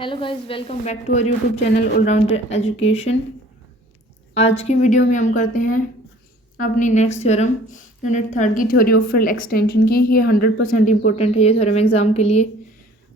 Hello guys, welcome back to our YouTube channel allrounder education. आज की video में हम करते हैं अपनी नेक्स्ट थ्योरम यूनिट 3 की थ्योरी ऑफ फील्ड एक्सटेंशन की। ये 100% इंपॉर्टेंट है ये थ्योरम एग्जाम के लिए।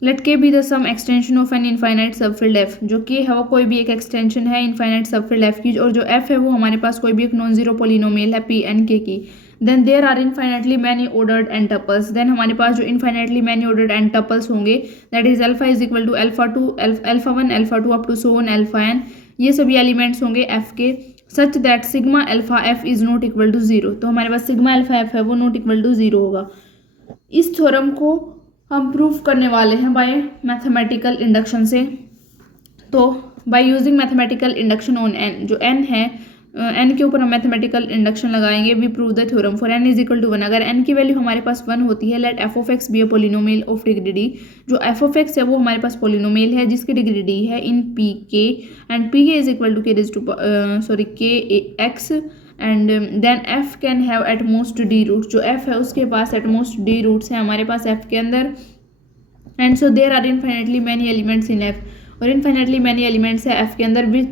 Let K be the some extension of an infinite subfield F. जो के है वो कोई भी एक एक्सटेंशन है इनफाइनाइट सबफील्ड एफ की, और जो एफ है वो हमारे पास कोई भी एक नॉन जीरो पोलिनोमियल है पी एन के की। Then there are infinitely many ordered n tuples. Then हमारे पास जो infinitely many ordered n tuples होंगे that is alpha is equal to alpha 2 alpha 1 alpha 2 up to so on alpha n. ये सभी elements होंगे F के such that sigma alpha F is not equal to zero. तो हमारे पास sigma alpha F है वो not equal to zero होगा। इस थ्योरम को हम प्रूफ करने वाले हैं बाय मैथमेटिकल इंडक्शन से। तो by using mathematical induction on n, जो एन है एन के ऊपर हम मैथमेटिकल इंडक्शन लगाएंगे। We prove the theorem for n is equal to 1। अगर एन की वैल्यू हमारे पास 1 होती है, let f of x be a polynomial of degree d. जो एफ ऑफ एक्स है वो हमारे पास पोलिनोमियल है जिसकी डिग्री डी है in p k, and p k is equal to k raise to k x, and then f can have at most d roots. जो f है उसके पास एट मोस्ट डी रूट्स है हमारे पास एफ के अंदर, and so there are infinitely many elements in f. और इनफाइनाइटली मैनी एलिमेंट्स है एफ के अंदर which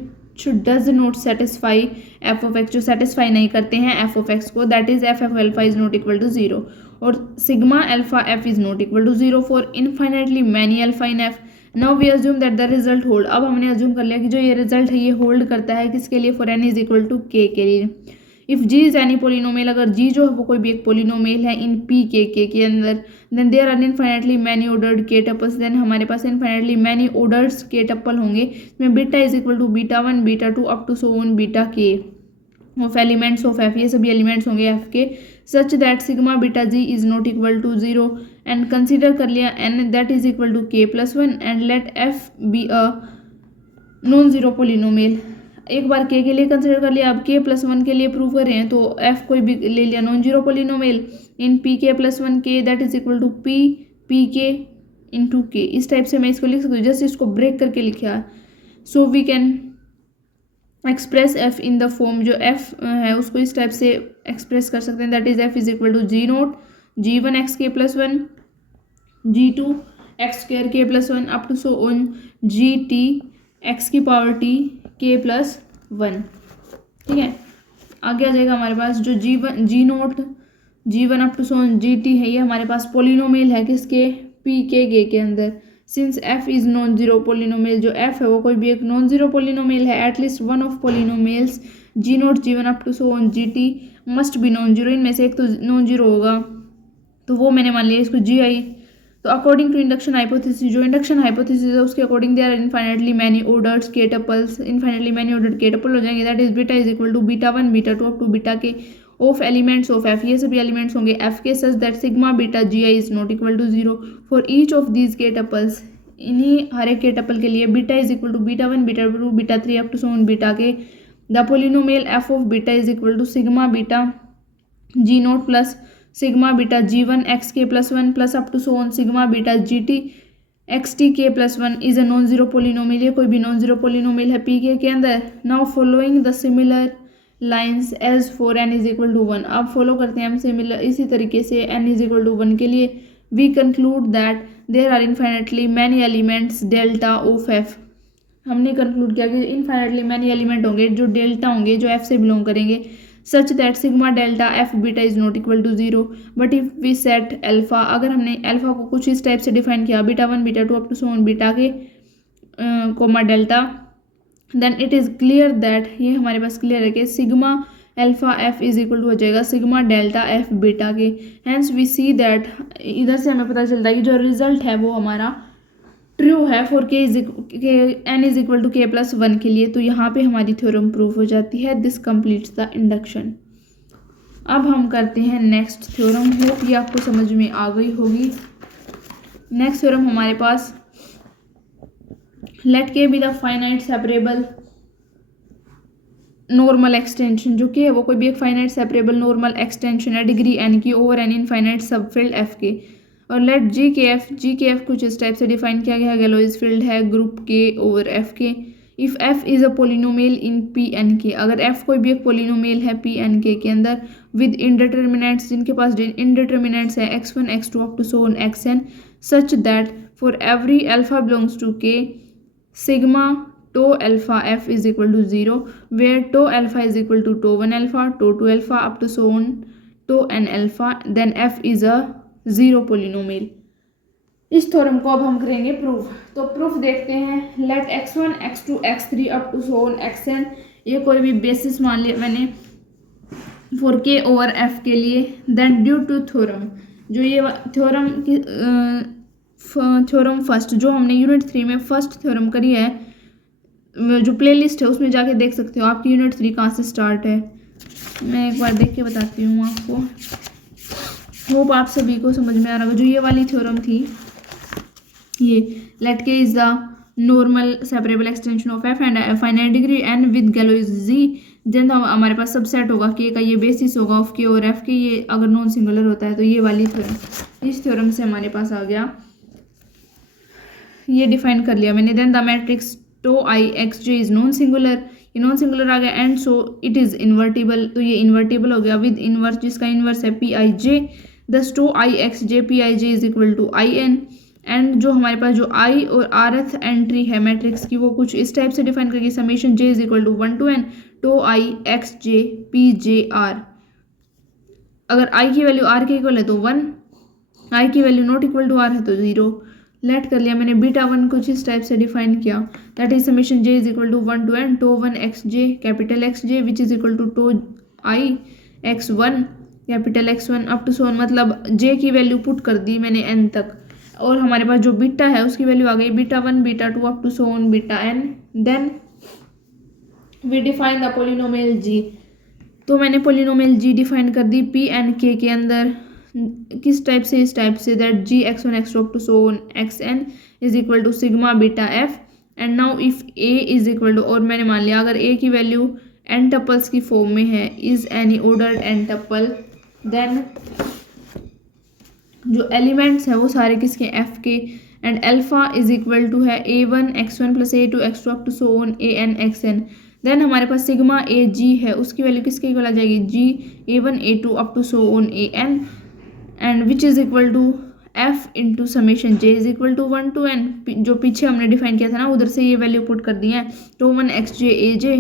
does not satisfy f of x, जो सेटिस्फाई नहीं करते हैं एफ ऑफ एक्स को, that is F F alpha is not equal to zero, और sigma alpha F is not equal to zero for infinitely many alpha in F. Now we assume that the result hold. अब हमने assume कर लिया कि जो ये result है ये होल्ड करता है किसके लिए, for n is equal to k लिए। If g is any polynomial, अगर जी जो है वो कोई भी एक पोलिनोमियल है इन पी के अंदर, then there are infinitely many ordered k tuples. Then हमारे पास infinitely many orders k tuple होंगे जिसमें beta is equal to beta 1 beta 2 up to so on beta k of elements of f. ये सभी elements होंगे F के such that sigma beta g is not equal to zero, and consider कर लिया n that is equal to k plus 1, and late F be a non zero polynomial. एक बार के लिए consider कर लिया, अब के प्लस 1 के लिए प्रूव कर रहे हैं तो एफ कोई भी ले लिया non zero polynomial in p k plus 1 k that is equal to p k into k. इस टाइप से मैं इसको लिख सकती हूँ, जस्ट इसको ब्रेक करके लिखा। So we can express f in the form, जो एफ है उसको इस टाइप से एक्सप्रेस कर सकते हैं, that is f is equal to g naught g 1 x के plus 1 g 2 x square k plus 1 up to so on g t x की पावर टी के प्लस 1। ठीक है, आगे आ जाएगा हमारे पास जो g naught g 1 up to so on g t है, ये हमारे पास पोलिनोमियल है किसके, पी के अंदर। Since f is non zero polynomial, जो एफ है वो कोई भी एक नॉन जीरो पोलिनोमियल है, at least one of polynomials g naught g 1 up to so on g t must be non zero. इनमें से एक तो नॉन जीरो होगा, तो वो मैंने मान लिया इसको जी आई। तो अकॉर्डिंग टू इंडक्शन हाइपोथेसिस, जो इंडक्शन हाइपोथेसिस है उसके according there are infinitely many ordered k tuples. Infinitely many ordered k tuple हो जाएंगे, that is beta is equal to beta 1 beta 2 up to beta k of elements of f. ये सभी elements होंगे F के such that sigma beta g i is not equal to zero for each of these k tuples. इन्हीं हर एक K tuple के लिए beta is equal to beta 1 beta 2 beta 3 up to so on beta K. The polynomial F of beta is equal to sigma beta g naught plus sigma beta g 1 x के plus 1 plus up to so on sigma beta g t x t के plus 1 is a non zero polynomial. ये कोई भी non zero polynomial है P के अंदर। Now following the similar lines as for n is equal to 1। अब follow करते हैं हम सिमिलर इसी तरीके से एन इज इक्वल टू 1 के लिए। We conclude that there are infinitely many elements delta of f. हमने कंक्लूड किया कि इनफाइनाइटली मैनी एलिमेंट होंगे जो डेल्टा होंगे, जो एफ से बिलोंग करेंगे, such that sigma delta F beta is not equal to zero. But if we set alpha, अगर हमने अल्फा को कुछ इस टाइप से डिफाइन किया beta 1 beta 2 up to so on beta K comma delta, then it is clear that, ये हमारे पास क्लियर है कि sigma alpha F is equal to हो जाएगा sigma delta F beta K. Hence we see that, इधर से हमें पता चलता है कि जो रिजल्ट है वो हमारा ट्रू है फॉर के N is equal to k plus 1 के लिए। तो यहाँ पे हमारी थ्योरम प्रूफ हो जाती है। This completes the induction. अब हम करते हैं नेक्स्ट थ्योरम। होप ये आपको समझ में आ गई होगी। नेक्स्ट थ्योरम हमारे पास late K be the finite separable normal extension. जो कि है वो कोई भी एक फाइनाइट सेपरेबल नॉर्मल एक्सटेंशन है डिग्री एन की over N infinite subfield F के। और लेट जी के एफ कुछ इस टाइप से डिफाइन किया गया है, गैलोइज फील्ड है ग्रुप के ओवर एफ के। If f is a polynomial in p n k, अगर एफ कोई भी एक पोलिनोमियल है पी एन के अंदर विद इंडिटर्मिनेंट्स, जिनके पास इंडिटर्मिनेंट्स है x1 x2 up to so on xn, such that for every alpha belongs to k sigma tau alpha f is equal to 0, where tau alpha is equal to tau 1 alpha, tau 2 alpha up to so on tau n alpha, then f is a zero polynomial. इस theorem को अब हम करेंगे proof. तो proof देखते हैं। Let x1 x2 x3 up to so on xn, ये कोई भी बेसिस मान लिया मैंने फॉर k ओवर f के लिए। देन ड्यू टू थ्योरम, जो ये थ्योरम फर्स्ट जो हमने यूनिट 3 में फर्स्ट थ्योरम करी है, जो प्लेलिस्ट है उसमें जाके देख सकते हो आपकी यूनिट 3 कहाँ से स्टार्ट है। मैं एक बार देख के बताती हूँ आपको, होप आप सभी को समझ में आ रहा होगा। जो ये वाली थ्योरम थी, ये let K is the normal separable extension of F and finite degree n with Galois G, then हमारे पास सबसेट होगा के का, ये बेसिस होगा ऑफ के और एफ के, ये अगर नॉन सिंगुलर होता है तो ये वाली थ्योरम। इस थ्योरम से हमारे पास आ गया, ये डिफाइन कर लिया मैंने। Then the matrix tau i x j is non singular, ये नॉन सिंगुलर आ गया, and so it is invertible, तो ये इन्वर्टिबल हो गया विद इनवर्स, जिसका इनवर्स है p i j. Thus tau i x j p i j is equal to i n, and जो हमारे पास जो आई और आरथ एंट्री है मैट्रिक्स की, वो कुछ इस टाइप से डिफाइन करके summation j is equal to 1 to n tau i x j p j r. अगर आई की वैल्यू आर के इक्वल है तो 1, आई की value not equal to r है तो 0। लेट कर लिया मैंने। बीटा 1 कुछ इस टाइप से डिफाइन किया, that is summation j is equal to 1 to n tau 1 x j capital x j which is equal to tau i x 1 capital x1 up to so on, मतलब j की value put कर दी मैंने n तक, और हमारे पास जो beta है उसकी वैल्यू आ गई beta 1 beta 2 up to so on beta n। Then we define the polynomial g, तो मैंने पोलिनोमियल g डिफाइन कर दी पी एन के अंदर, किस टाइप से, इस टाइप से, that g x1 x2 up to so on xn is equal to sigma beta f। And now if a is equal to, और मैंने मान लिया अगर a की वैल्यू n टपल्स की फॉर्म में है, is any ordered n tuple, then जो एलिमेंट्स है वो सारे किसके, एफ के, and alpha is equal to है a1 x1 plus a2 x2 up to so on an xn। Then हमारे पास सिग्मा ए जी है, उसकी वैल्यू किसके इक्वल आ जाएगी, g a1 a2 up to so on an, and which is equal to f into summation j is equal to 1 to n, जो पीछे हमने define किया था ना, उधर से ये वैल्यू पुट कर दी है, tau 1 x j a j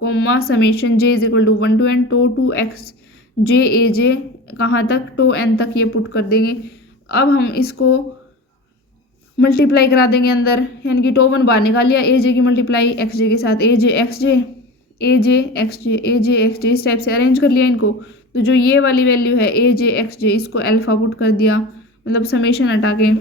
comma summation j is equal to 1 to n tau 2 x j a j कहाँ तक, टो n तक, ये पुट कर देंगे। अब हम इसको मल्टीप्लाई करा देंगे अंदर, यानी कि टो 1 बाहर निकाल लिया, ए जे की मल्टीप्लाई एक्स जे के साथ, ए जे x j a J x j a J x जे, इस टाइप से अरेंज कर लिया इनको। तो जो ये वाली वैल्यू है ए जे एक्स जे, इसको अल्फा पुट कर दिया, मतलब समेशन हटा के,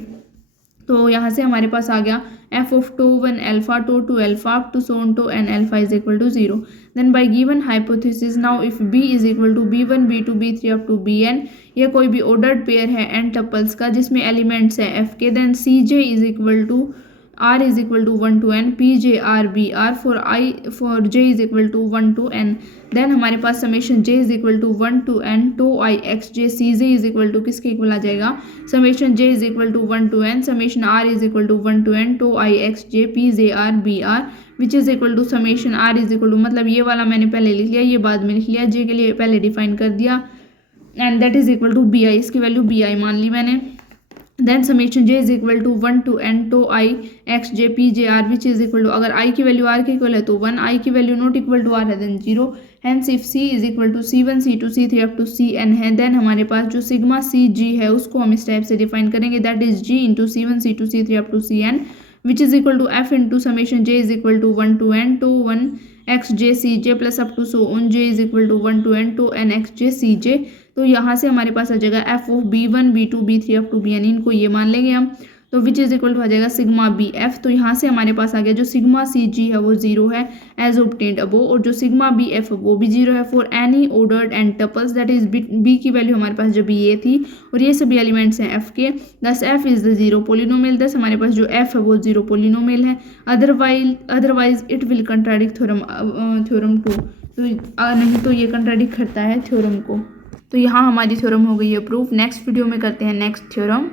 तो यहाँ से हमारे पास आ गया f of tau 1 alpha tau 2 alpha up to so on to n alpha is equal to 0. Then by given hypothesis, now if b is equal to b1 b2 b3 up to bn, ये कोई भी ordered pair है n tuples का जिसमें elements है f के, then cj is equal to r is equal to 1 to n pj r br for j is equal to 1 to n। Then हमारे पास summation j is equal to 1 to n tau i x j cj is equal to किसके equal आ जाएगा, summation j is equal to 1 to n summation r is equal to 1 to n tau i x j pj r br which is equal to summation r is equal to, मतलब ये वाला मैंने पहले लिख लिया, ये बाद में लिख लिया, j के लिए पहले डिफाइन कर दिया, and that is equal to bi, इसकी वैल्यू bi मान ली मैंने। Then summation j is equal to 1 to n tau i x j p j r which is equal to, अगर i की वैल्यू r के इक्वल है तो 1, i की value not equal to r है then 0। Hence if c is equal to c1 c2 c3 up to cn है, then हमारे पास जो सिग्मा c g है उसको हम इस टाइप से डिफाइन करेंगे, that is g into c1 c2 c3 up to cn which is equal to f into summation j is equal to 1 to n tau 1 x j c j plus up to so on j is equal to 1 to n tau n x j c j. तो यहाँ से हमारे पास आ जाएगा f of b1 b2 b3 up to bn, इनको ये मान लेंगे हम, तो विच इज इक्वल टू आ जाएगा सिग्मा बी एफ। तो यहाँ से हमारे पास आ गया जो सिग्मा सी जी है वो 0 है एज ऑब्टेन्ड अबो, और जो सिग्मा बी एफ वो भी 0 है for any ordered and tuples, that is b की वैल्यू हमारे पास जब ये थी और ये सभी एलिमेंट्स हैं एफ के, दस एफ इज द 0 पोलिनोमियल, दस हमारे पास जो एफ है वो 0 पोलिनोमियल है, otherwise it will contradict theorem 2, तो नहीं तो ये कंट्राडिक्ट करता है थ्योरम को। तो यहाँ हमारी थ्योरम हो गई है प्रूफ। नेक्स्ट वीडियो में करते हैं नेक्स्ट थ्योरम।